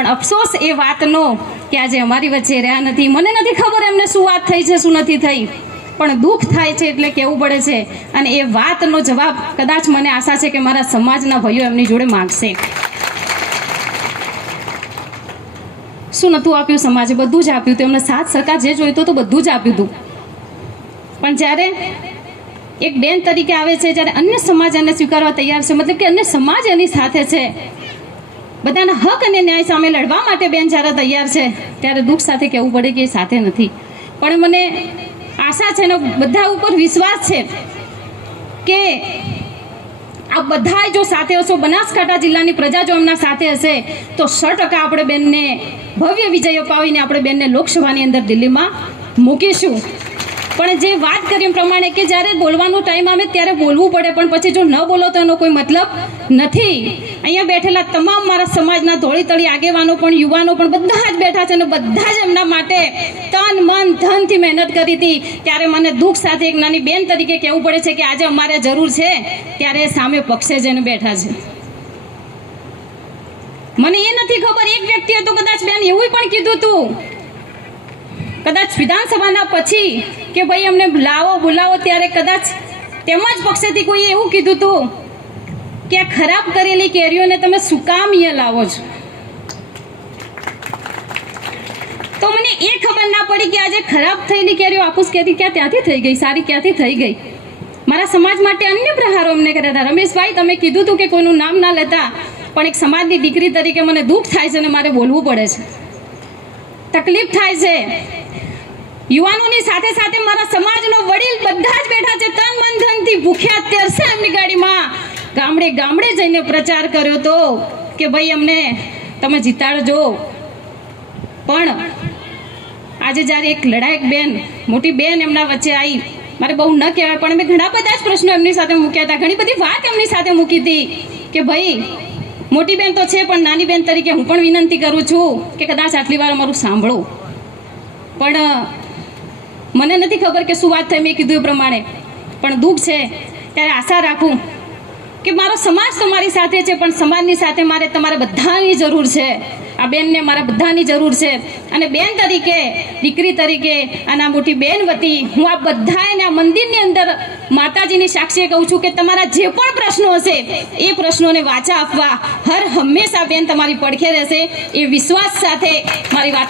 પણ અફસોસ એ વાતનો કે આજે અમારી વચ્ચે રહ્યા નથી. મને નથી ખબર એમને શું વાત થઈ છે, શું નથી થઈ. પણ દુઃખ થાય છે એટલે કહેવું પડે છે. અને એ વાતનો જવાબ કદાચ મને આશા છે કે મારા સમાજના ભાઈઓ એમની જોડે માગશે. શું નહોતું આપ્યું સમાજે? બધું જ આપ્યું. હતું એમને સાથ સરકાર જે જોઈતું હતું બધું જ આપ્યું હતું. પણ જ્યારે એક બેન તરીકે આવે છે, જ્યારે અન્ય સમાજ એને સ્વીકારવા તૈયાર છે, મતલબ કે અન્ય સમાજ એની સાથે છે બધાના હક અને ન્યાય સામે લડવા માટે બેન જ્યારે તૈયાર છે, ત્યારે દુઃખ સાથે કહેવું પડે કે સાથે નથી. પણ મને આશા છે ને બધા ઉપર વિશ્વાસ છે કે આ બધા જો સાથે હશો, બનાસકાંઠા જિલ્લાની પ્રજા જો એમના સાથે હશે, તો સો ટકા આપણે બેનને ભવ્ય વિજય અપાવીને આપણે બેનને લોકસભાની અંદર દિલ્હીમાં મૂકીશું. પણ જે વાત કરી પ્રમાણે કે જ્યારે બોલવાનો ટાઈમ આવે ત્યારે બોલવું પડે, પણ પછી જો ન બોલો તો એનો કોઈ મતલબ નથી. અહીંયા બેઠેલા તમામ મારા સમાજના ધોળી તળી આગેવાનો પણ, યુવાનો પણ બધા જ બેઠા છે અને બધા જ એમના માટે તન, મન, ધનથી મહેનત કરી હતી. ત્યારે મને દુઃખ સાથે એક નાની બેન તરીકે કહેવું પડે છે કે આજે અમારે જરૂર છે ત્યારે સામે પક્ષે જઈને બેઠા છે. મને એ નથી ખબર, એક વ્યક્તિએ તો કદાચ બેન એવું પણ કીધું હતું કદાચ વિધાનસભાના પછી કે ભાઈ અમને લાવો, બોલાવો, ત્યારે કદાચ તેમજ પક્ષેથી કોઈ એવું કીધું હતું કે આ ખરાબ કરેલી કેરીઓને તમે સુકામ અહીંયા લાવો છો? તો મને એ ખબર ના પડી કે આજે ખરાબ થયેલી કેરીઓ આપૂસ કેરી ક્યાં ત્યાંથી થઈ ગઈ, સારી ક્યાંથી થઈ ગઈ? મારા સમાજ માટે અન્ય પ્રહારો અમને કર્યા હતા. રમેશભાઈ, તમે કીધું હતું કે કોઈનું નામ ના લેતા, પણ એક સમાજની દીકરી તરીકે મને દુઃખ થાય છે અને મારે બોલવું પડે છે. તકલીફ થાય છે. યુવાનોની સાથે સાથે મારા સમાજનો વડીલ બધા જ બેઠા છે, તન મન ધનથી ભૂખ્યા તેરસે એમની ગાડીમાં ગામડે ગામડે જઈને પ્રચાર કર્યો તો કે ભાઈ અમને તમે જીતાડજો. પણ આજે જ્યારે એક લડાયક બેન, મોટી બેન એમના વચ્ચે આવી મારે બહુ ન કહેવાય, પણ મેં ઘણા બધા જ પ્રશ્નો એમની સાથે મૂક્યા હતા. ઘણી બધી વાત એમની સાથે મૂકી હતી કે ભાઈ, મોટી બેન તો છે, પણ નાની બેન તરીકે હું પણ વિનંતી કરું છું કે કદાચ આટલી વાર અમારું સાંભળો. પણ મને નથી ખબર કે શું વાત થઈ. મેં કીધું એ પ્રમાણે. પણ દુઃખ છે, ત્યારે આશા રાખું કે મારો સમાજ તમારી સાથે છે, પણ સમાજની સાથે મારે તમારા બધાની જરૂર છે. આ બેનને મારા બધાની જરૂર છે. અને બેન તરીકે, દીકરી તરીકે, અને આ મોટી બેન વતી હું આ બધાને આ મંદિરની અંદર માતાજીની સાક્ષીએ કહું છું કે તમારા જે પણ પ્રશ્નો હશે, એ પ્રશ્નોને વાચા આપવા હર હંમેશા બેન તમારી પડખે રહેશે. એ વિશ્વાસ સાથે મારી વાત